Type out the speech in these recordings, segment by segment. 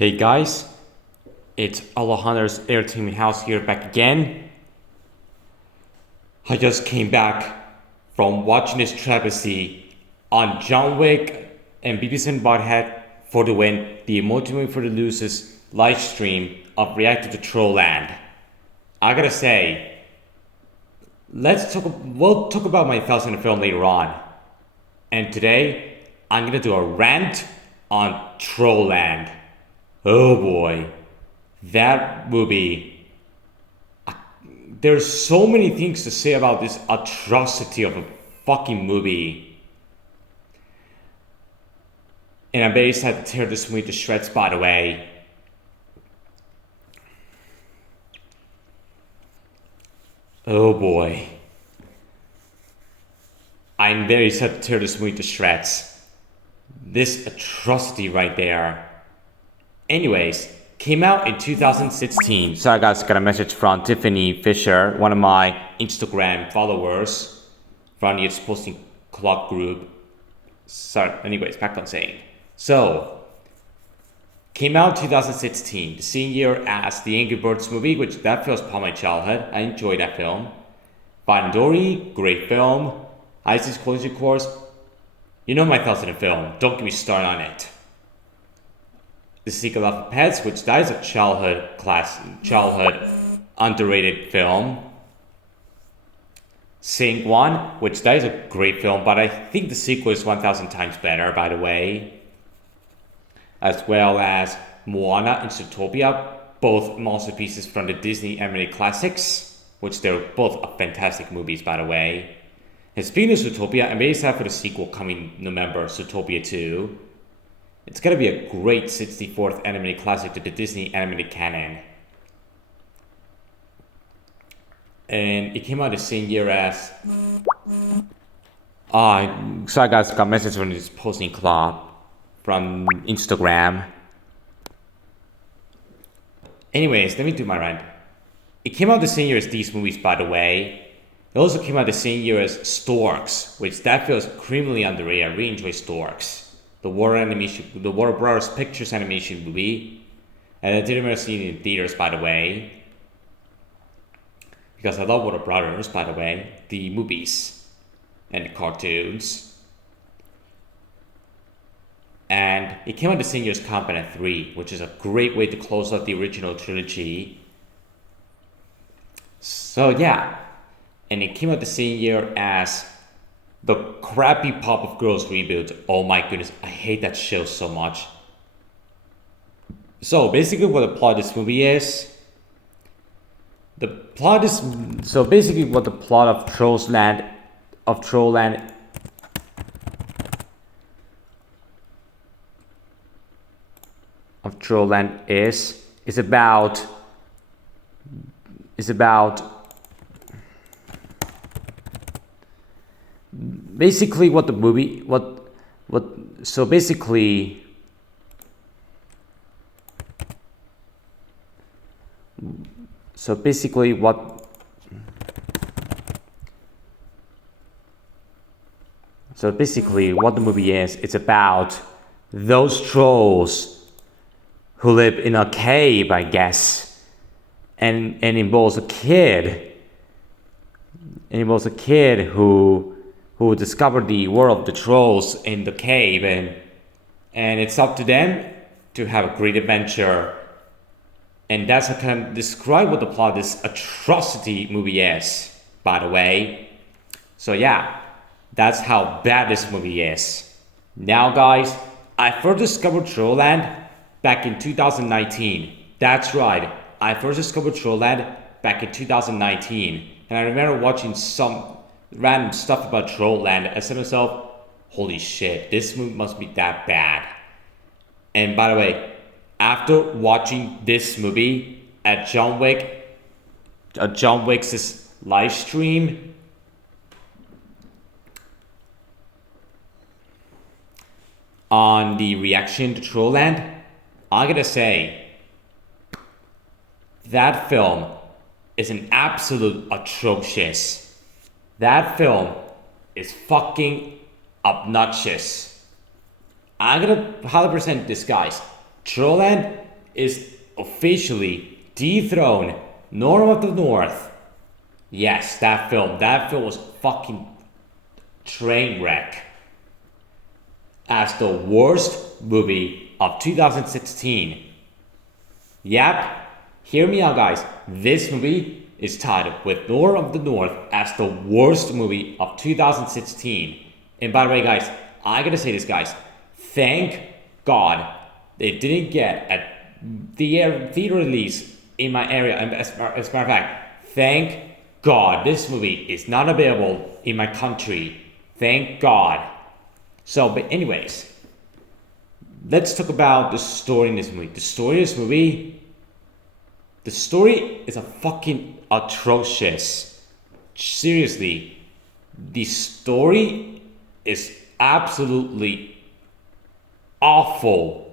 Hey guys, it's Alejandro's Air Team House here back again. I just came back from watching this travesty on John Wick and Beavis and Butthead for the Win, the Emoji for the Losers live stream of Reacted to Trolland. I gotta say, we'll talk about my thoughts on the film later on. And today, I'm gonna do a rant on Trolland. Oh boy, that movie. There's so many things to say about this atrocity of a fucking movie. And I'm very excited to tear this movie to shreds, by the way. Oh boy. I'm very excited to tear this movie to shreds. This atrocity right there. Anyways, came out in 2016. So I got a message from Tiffany Fisher, one of my Instagram followers from the It's Posting Club group. So anyways, back on saying. So, came out in 2016, the same year as the Angry Birds movie, which that feels part of my childhood. I enjoyed that film. Finding Dory, great film. Isis Closure Course. You know my thoughts on the film. Don't get me started on it. The Secret Life of Pets, which that is a childhood underrated film. Sing One, which that is a great film, but I think the sequel is 1,000 times better, by the way. As well as Moana and Zootopia, both masterpieces from the Disney animated classics, which they're both fantastic movies, by the way. And speaking of Zootopia, I'm very excited for the sequel coming November, Zootopia 2. It's gonna be a great 64th animated classic to the Disney animated canon. And it came out the same year as... so I got a message from this posting club from Instagram. Anyways, let me do my rant. It came out the same year as these movies, by the way. It also came out the same year as Storks, which that feels criminally underrated. I really enjoy Storks. The Warner Brothers Pictures animation movie. And I didn't remember seeing it in theaters, by the way. Because I love Warner Brothers, by the way. The movies and the cartoons. And it came out the same year as Competent 3, which is a great way to close out the original trilogy. So yeah. And it came out the same year as the crappy Powerpuff Girls reboot. Oh my goodness, I hate that show so much. So basically what the plot of this movie is... So basically what the plot of Trolland is about basically what the movie so basically what the movie is, it's about those trolls who live in a cave, I guess, and involves a kid who discovered the world of the trolls in the cave, and it's up to them to have a great adventure. And that's how I can describe what the plot of this atrocity movie is, by the way. So yeah, that's how bad this movie is. Now guys, I first discovered Trolland back in 2019. That's right, I first discovered Trolland back in 2019. And I remember watching some random stuff about Trolland. I said to myself, holy shit, this movie must be that bad. And by the way, after watching this movie at John Wick's live stream, on the reaction to Trolland, I gotta say, that film is an absolute atrocious. That film is fucking obnoxious. I'm gonna 100% this, guys. Trolland is officially dethroned North of the North. Yes, that film was fucking train wreck as the worst movie of 2016. Yep, hear me out, guys. This movie is titled with North of the North as the worst movie of 2016. And by the way, guys, I gotta say this, guys. Thank God they didn't get a theater release in my area. And as a matter of fact, thank God this movie is not available in my country. Thank God. So, but anyways, let's talk about the story in this movie. The story is a fucking atrocious. Seriously, the story is absolutely awful.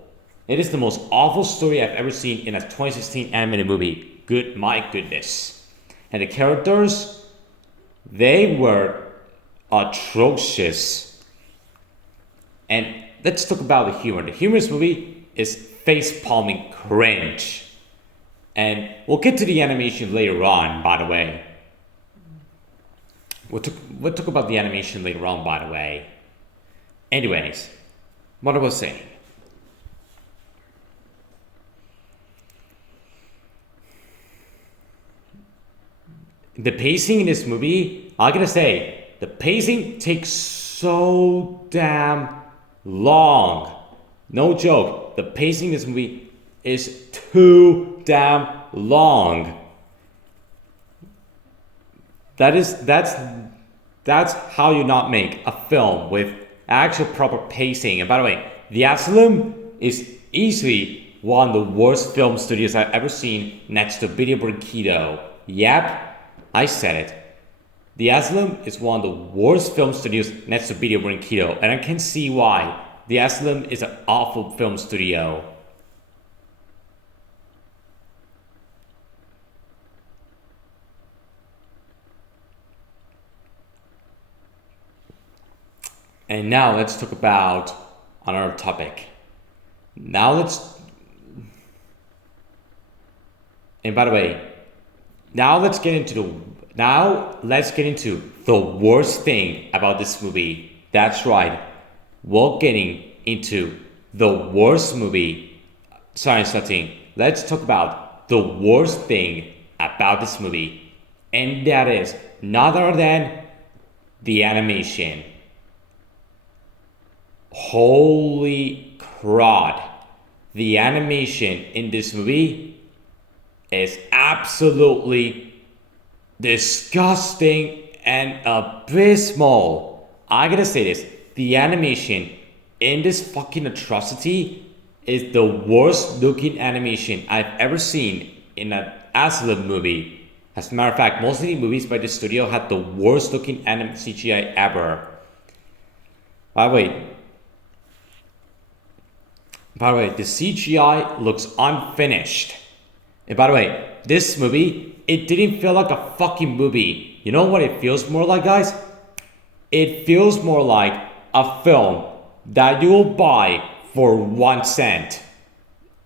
It is the most awful story I've ever seen in a 2016 animated movie. My goodness. And the characters, they were atrocious. And let's talk about the humor. The humor in this movie is face-palming cringe. And we'll get to the animation later on, by the way. We'll talk about the animation later on, by the way. Anyways, what I was saying. The pacing in this movie, I gotta say, the pacing takes so damn long. No joke. The pacing in this movie is too damn long. That's how you not make a film with actual proper pacing. And by the way, The Asylum is easily one of the worst film studios I've ever seen next to Video Branquito. Yep, I said it. The Asylum is one of the worst film studios next to Video Branquito, and I can see why. The Asylum is an awful film studio. And now let's talk about another topic. And by the way, let's get into the worst thing about this movie. That's right. We're getting into the worst movie. Sorry, let's talk about the worst thing about this movie. And that is none other than the animation. Holy crud. The animation in this movie is absolutely disgusting and abysmal. I gotta say this. The animation in this fucking atrocity is the worst looking animation I've ever seen in an Asylum movie. As a matter of fact, most of the movies by the studio had the worst looking CGI ever. By the way, the CGI looks unfinished. And by the way, this movie, it didn't feel like a fucking movie. You know what it feels more like, guys? It feels more like a film that you will buy for 1 cent.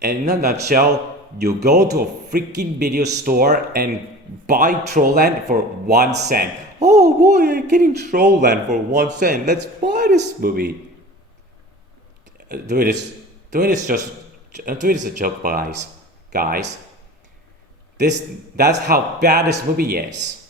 In a nutshell, you go to a freaking video store and buy Trolland for 1 cent. Oh boy, I'm getting Trolland for 1 cent. Let's buy this movie. Doing this is a joke, guys. That's how bad this movie is.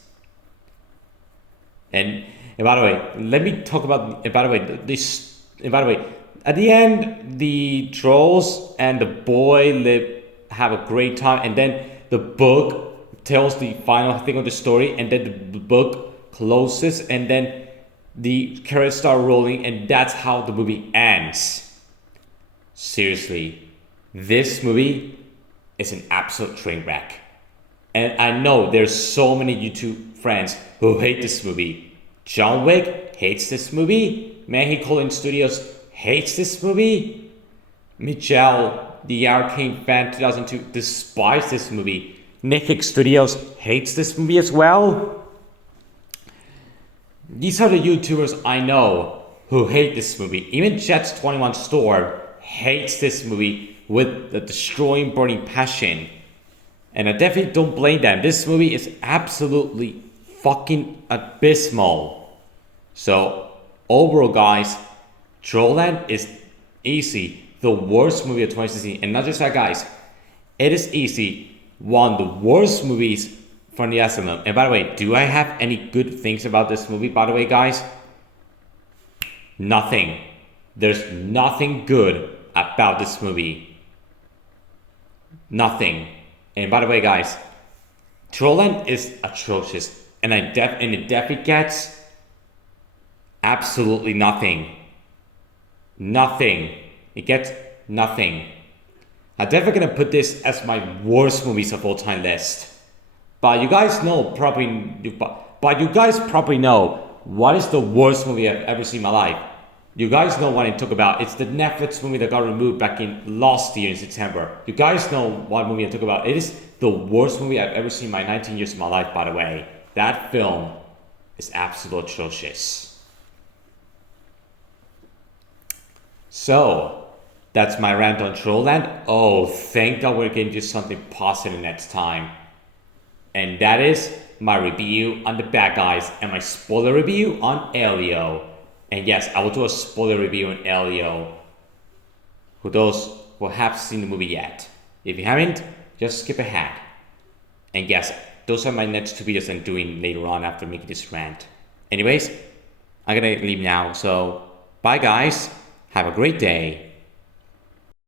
And by the way, let me talk about. And by the way, at the end, the trolls and the boy have a great time, and then the book tells the final thing of the story, and then the book closes, and then the credits start rolling, and that's how the movie ends. Seriously, this movie is an absolute train wreck. And I know there's so many YouTube friends who hate this movie. John Wick hates this movie. Mexico Studios hates this movie. Michelle, the Arcane fan 2002, despises this movie. Netflix Studios hates this movie as well. These are the YouTubers I know who hate this movie. Even Jets 21 Store hates this movie with the destroying, burning passion. And I definitely don't blame them. This movie is absolutely fucking abysmal. So, overall, guys, Trolland is easy the worst movie of 2016. And not just that, guys, it is easy one of the worst movies from the asylum. And by the way, do I have any good things about this movie, by the way, guys? Nothing. There's nothing good about this movie. Nothing. And by the way, guys, Trolland is atrocious. And it definitely gets absolutely nothing. Nothing. It gets nothing. I'm definitely gonna put this as my worst movies of all time list. But you guys know what is the worst movie I've ever seen in my life. You guys know what I'm talking about. It's the Netflix movie that got removed back in last year in September. You guys know what movie I'm talking about. It is the worst movie I've ever seen in my 19 years of my life, by the way. That film is absolutely atrocious. So, that's my rant on Trolland. Oh, thank God we're getting to something positive next time. And that is my review on the bad guys and my spoiler review on Elio. And yes, I will do a spoiler review on Elio for those who have seen the movie yet. If you haven't, just skip ahead. And yes, those are my next two videos I'm doing later on after making this rant. Anyways, I'm gonna leave now. So, bye guys. Have a great day.